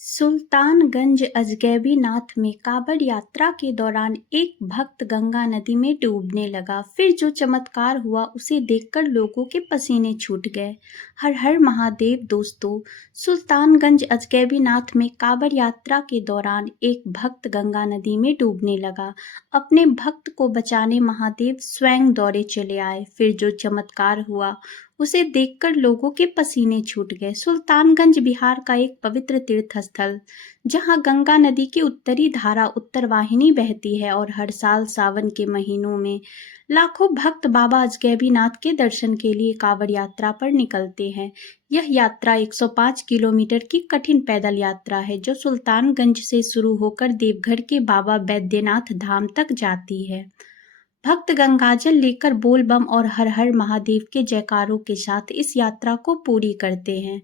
सुल्तानगंज अजगैबीनाथ में कांवड़ यात्रा के दौरान एक भक्त गंगा नदी में डूबने लगा। फिर जो चमत्कार हुआ उसे देखकर लोगों के पसीने छूट गए। हर हर महादेव दोस्तों, सुल्तानगंज अजगैबीनाथ में कांवड़ यात्रा के दौरान एक भक्त गंगा नदी में डूबने लगा। अपने भक्त को बचाने महादेव स्वयं दौड़े चले आए। फिर जो चमत्कार हुआ उसे देखकर लोगों के पसीने छूट गए। सुल्तानगंज बिहार का एक पवित्र तीर्थ स्थल, जहां गंगा नदी की उत्तरी धारा उत्तरवाहिनी बहती है और हर साल सावन के महीनों में लाखों भक्त बाबा अजगैबीनाथ के दर्शन के लिए कांवड़ यात्रा पर निकलते हैं। यह यात्रा 105 किलोमीटर की कठिन पैदल यात्रा है, जो सुल्तानगंज से शुरू होकर देवघर के बाबा बैद्यनाथ धाम तक जाती है। भक्त गंगाजल लेकर बोल बम और हर हर महादेव के जयकारों के साथ इस यात्रा को पूरी करते हैं।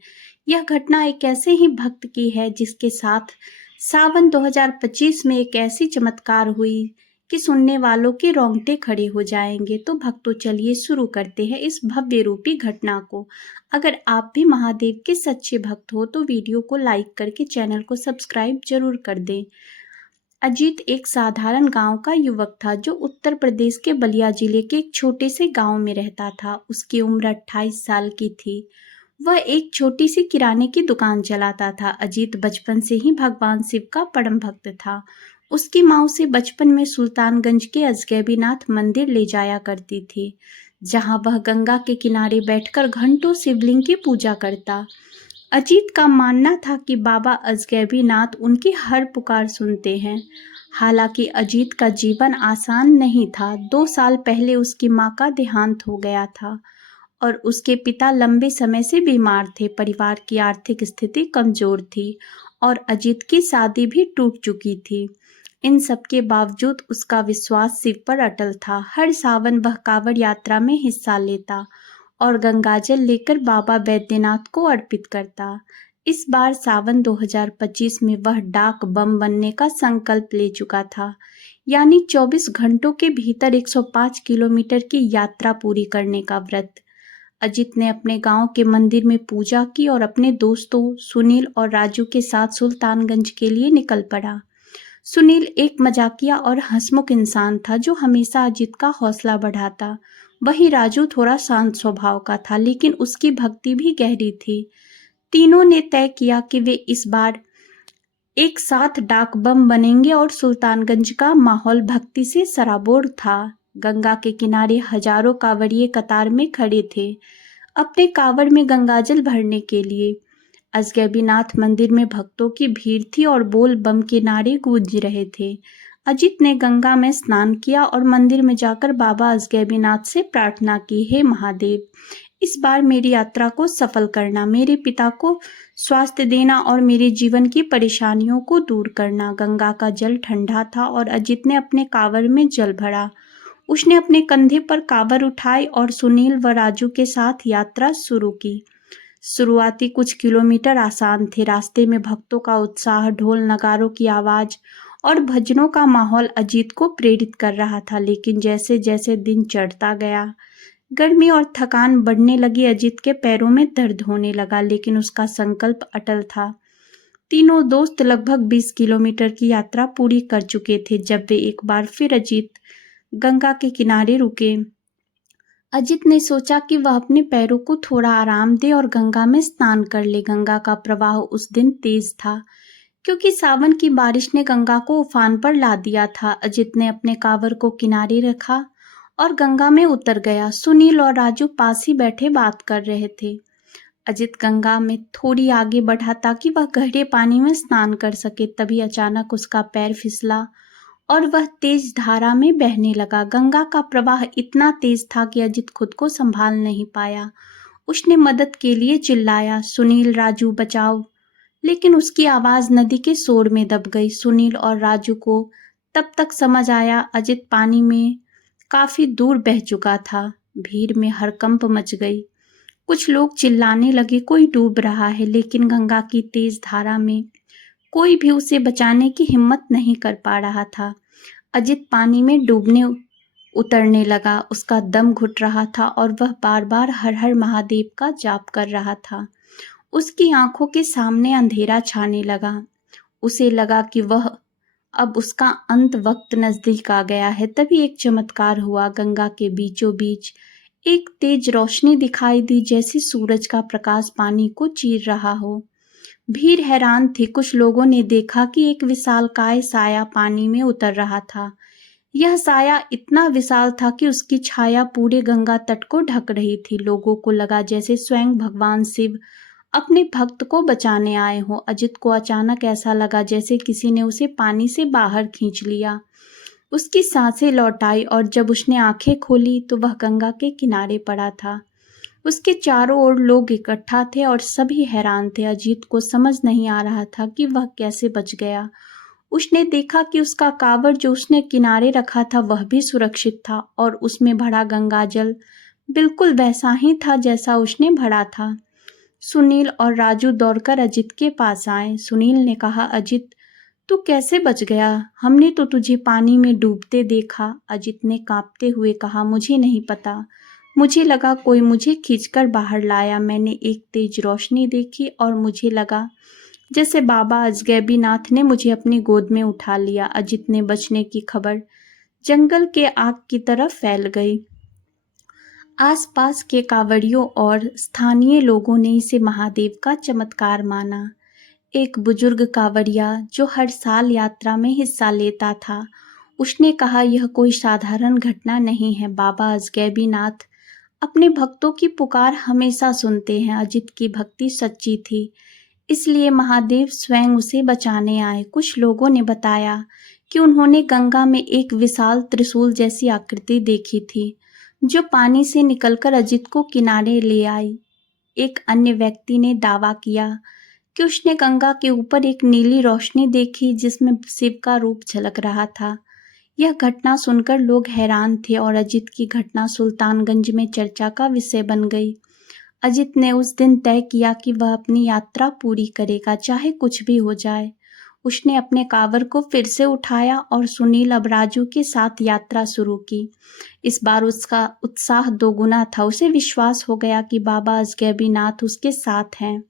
यह घटना एक ऐसे ही भक्त की है जिसके साथ सावन 2025 में एक ऐसी चमत्कार हुई कि सुनने वालों के रोंगटे खड़े हो जाएंगे। तो भक्तों, चलिए शुरू करते हैं इस भव्य रूपी घटना को। अगर आप भी महादेव के सच्चे भक्त हो तो वीडियो को लाइक करके चैनल को सब्सक्राइब जरूर कर दें। अजीत एक साधारण गांव का युवक था जो उत्तर प्रदेश के बलिया जिले के एक छोटे से गांव में रहता था। उसकी उम्र 28 साल की थी। वह एक छोटी सी किराने की दुकान चलाता था। अजीत बचपन से ही भगवान शिव का परम भक्त था। उसकी माँ उसे बचपन में सुल्तानगंज के अजगैबीनाथ मंदिर ले जाया करती थी, जहाँ वह गंगा के किनारे बैठकर घंटों शिवलिंग की पूजा करता। अजीत का मानना था कि बाबा अजगैबीनाथ उनकी हर पुकार सुनते हैं। हालांकि अजीत का जीवन आसान नहीं था। 2 साल पहले उसकी मां का देहांत हो गया था और उसके पिता लंबे समय से बीमार थे। परिवार की आर्थिक स्थिति कमजोर थी और अजीत की शादी भी टूट चुकी थी। इन सब के बावजूद उसका विश्वास शिव पर अटल था। हर सावन वह कांवड़ यात्रा में हिस्सा लेता और गंगाजल लेकर बाबा बैद्यनाथ को अर्पित करता। इस बार सावन 2025 में वह डाक बम बनने का संकल्प ले चुका था, यानी 24 घंटों के भीतर 105 किलोमीटर की यात्रा पूरी करने का व्रत। अजित ने अपने गांव के मंदिर में पूजा की और अपने दोस्तों सुनील और राजू के साथ सुल्तानगंज के लिए निकल पड़ा। सुनील एक मजाकिया और हंसमुख इंसान था जो हमेशा अजित का हौसला बढ़ाता। वही राजू थोड़ा शांत स्वभाव का था, लेकिन उसकी भक्ति भी गहरी थी। तीनों ने तय किया कि वे इस बार एक साथ डाक बम बनेंगे और सुल्तानगंज का माहौल भक्ति से सराबोर था। गंगा के किनारे हजारों कांवड़िए कतार में खड़े थे, अपने कांवड़ में गंगाजल भरने के लिए। अजगैबीनाथ मंदिर में भक्तों की भीड़ थी और बोल बम के नारे गूंज रहे थे। अजित ने गंगा में स्नान किया और मंदिर में जाकर बाबा अजगैबीनाथ से प्रार्थना की, हे महादेव, इस बार मेरी यात्रा को सफल करना, मेरे पिता को स्वास्थ्य देना और मेरे जीवन की परेशानियों को दूर करना। गंगा का जल ठंडा था और अजित ने अपने कांवड़ में जल भरा। उसने अपने कंधे पर कांवड़ उठाई और सुनील व राजू के साथ यात्रा शुरू की। शुरुआती कुछ किलोमीटर आसान थे। रास्ते में भक्तों का उत्साह, ढोल नगारों की आवाज और भजनों का माहौल अजीत को प्रेरित कर रहा था। लेकिन जैसे जैसे दिन चढ़ता गया, गर्मी और थकान बढ़ने लगी। अजीत के पैरों में दर्द होने लगा, लेकिन उसका संकल्प अटल था। तीनों दोस्त लगभग 20 किलोमीटर की यात्रा पूरी कर चुके थे जब वे एक बार फिर अजीत गंगा के किनारे रुके। अजित ने सोचा कि वह अपने पैरों को थोड़ा आराम दे और गंगा में स्नान कर ले। गंगा का प्रवाह उस दिन तेज था, क्योंकि सावन की बारिश ने गंगा को उफान पर ला दिया था। अजित ने अपने कांवड़ को किनारे रखा और गंगा में उतर गया। सुनील और राजू पास ही बैठे बात कर रहे थे। अजित गंगा में थोड़ी आगे बढ़ा ताकि वह गहरे पानी में स्नान कर सके। तभी अचानक उसका पैर फिसला और वह तेज धारा में बहने लगा। गंगा का प्रवाह इतना तेज था कि अजित खुद को संभाल नहीं पाया। उसने मदद के लिए चिल्लाया, सुनील, राजू, बचाओ, लेकिन उसकी आवाज नदी के शोर में दब गई। सुनील और राजू को तब तक समझ आया अजित पानी में काफी दूर बह चुका था। भीड़ में हड़कंप मच गई। कुछ लोग चिल्लाने लगे, कोई डूब रहा है, लेकिन गंगा की तेज धारा में कोई भी उसे बचाने की हिम्मत नहीं कर पा रहा था। अजित पानी में डूबने उतरने लगा। उसका दम घुट रहा था और वह बार बार हर हर महादेव का जाप कर रहा था। उसकी आंखों के सामने अंधेरा छाने लगा। उसे लगा कि वह अब उसका अंत वक्त नजदीक आ गया है। तभी एक चमत्कार हुआ। गंगा के बीचों बीच एक तेज रोशनी दिखाई दी, जैसे सूरज का प्रकाश पानी को चीर रहा हो। भीड़ हैरान थी। कुछ लोगों ने देखा कि एक विशालकाय साया पानी में उतर रहा था। यह साया इतना विशाल था कि उसकी छाया पूरे गंगा तट को ढक रही थी। लोगों को लगा जैसे स्वयं भगवान शिव अपने भक्त को बचाने आए हों। अजित को अचानक ऐसा लगा जैसे किसी ने उसे पानी से बाहर खींच लिया। उसकी सांसें लौट आई और जब उसने आंखें खोली तो वह गंगा के किनारे पड़ा था। उसके चारों ओर लोग इकट्ठा थे और सभी हैरान थे। अजीत को समझ नहीं आ रहा था कि वह कैसे बच गया। उसने देखा कि उसका कावड़ जो उसने किनारे रखा था वह भी सुरक्षित था और उसमें भरा गंगाजल बिल्कुल वैसा ही था जैसा उसने भरा था। सुनील और राजू दौड़कर अजित के पास आए। सुनील ने कहा, अजित तू कैसे बच गया? हमने तो तुझे पानी में डूबते देखा। अजित ने कांपते हुए कहा, मुझे नहीं पता। मुझे लगा कोई मुझे खींचकर बाहर लाया। मैंने एक तेज रोशनी देखी और मुझे लगा जैसे बाबा अजगैबीनाथ ने मुझे अपनी गोद में उठा लिया। अजित ने बचने की खबर जंगल के आग की तरफ फैल गई। आसपास के कांवड़ियों और स्थानीय लोगों ने इसे महादेव का चमत्कार माना। एक बुजुर्ग कांवड़िया जो हर साल यात्रा में हिस्सा लेता था, उसने कहा, यह कोई साधारण घटना नहीं है। बाबा अजगैबीनाथ अपने भक्तों की पुकार हमेशा सुनते हैं। अजित की भक्ति सच्ची थी, इसलिए महादेव स्वयं उसे बचाने आए। कुछ लोगों ने बताया कि उन्होंने गंगा में एक विशाल त्रिशूल जैसी आकृति देखी थी, जो पानी से निकलकर अजित को किनारे ले आई। एक अन्य व्यक्ति ने दावा किया कि उसने गंगा के ऊपर एक नीली रोशनी देखी जिसमें शिव का रूप झलक रहा था। यह घटना सुनकर लोग हैरान थे और अजित की घटना सुल्तानगंज में चर्चा का विषय बन गई। अजित ने उस दिन तय किया कि वह अपनी यात्रा पूरी करेगा, चाहे कुछ भी हो जाए। उसने अपने कांवड़ को फिर से उठाया और सुनील अब राजू के साथ यात्रा शुरू की। इस बार उसका उत्साह दोगुना था। उसे विश्वास हो गया कि बाबा अजगैबीनाथ उसके साथ हैं।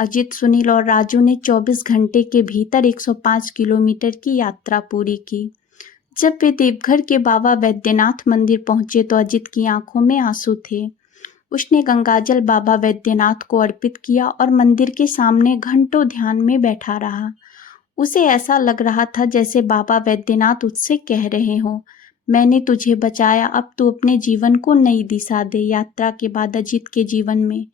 अजित, सुनील और राजू ने 24 घंटे के भीतर 105 किलोमीटर की यात्रा पूरी की। जब वे देवघर के बाबा वैद्यनाथ मंदिर पहुंचे तो अजित की आंखों में आंसू थे। उसने गंगाजल बाबा वैद्यनाथ को अर्पित किया और मंदिर के सामने घंटों ध्यान में बैठा रहा। उसे ऐसा लग रहा था जैसे बाबा वैद्यनाथ उससे कह रहे हों, मैंने तुझे बचाया, अब तू अपने जीवन को नई दिशा दे। यात्रा के बाद अजित के जीवन में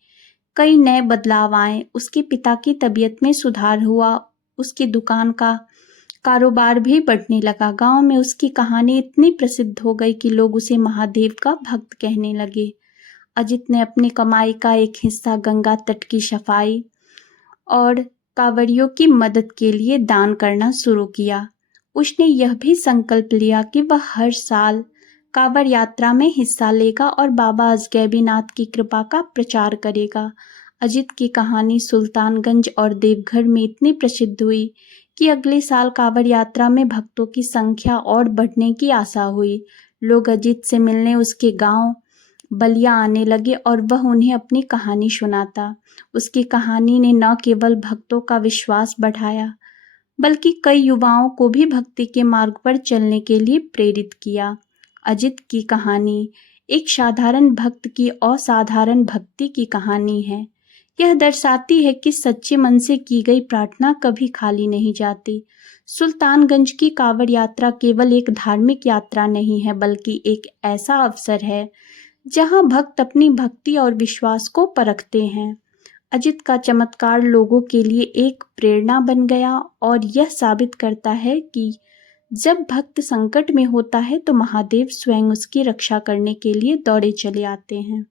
कई नए बदलाव आए। उसके पिता की तबीयत में सुधार हुआ। उसकी दुकान का कारोबार भी बढ़ने लगा। गांव में उसकी कहानी इतनी प्रसिद्ध हो गई कि लोग उसे महादेव का भक्त कहने लगे। अजित ने अपनी कमाई का एक हिस्सा गंगा तट की सफाई और कांवड़ियों की मदद के लिए दान करना शुरू किया। उसने यह भी संकल्प लिया कि वह हर साल कांवड़ यात्रा में हिस्सा लेगा और बाबा अजगैबीनाथ की कृपा का प्रचार करेगा। अजित की कहानी सुल्तानगंज और देवघर में इतनी प्रसिद्ध हुई कि अगले साल कांवड़ यात्रा में भक्तों की संख्या और बढ़ने की आशा हुई। लोग अजित से मिलने उसके गांव बलिया आने लगे और वह उन्हें अपनी कहानी सुनाता। उसकी कहानी ने न केवल भक्तों का विश्वास बढ़ाया, बल्कि कई युवाओं को भी भक्ति के मार्ग पर चलने के लिए प्रेरित किया। अजित की कहानी एक साधारण भक्त की असाधारण भक्ति की कहानी है। यह दर्शाती है कि सच्चे मन से की गई प्रार्थना कभी खाली नहीं जाती। सुल्तानगंज की कांवड़ यात्रा केवल एक धार्मिक यात्रा नहीं है, बल्कि एक ऐसा अवसर है जहां भक्त अपनी भक्ति और विश्वास को परखते हैं। अजित का चमत्कार लोगों के लिए एक प्रेरणा बन गया और यह साबित करता है कि जब भक्त संकट में होता है तो महादेव स्वयं उसकी रक्षा करने के लिए दौड़े चले आते हैं।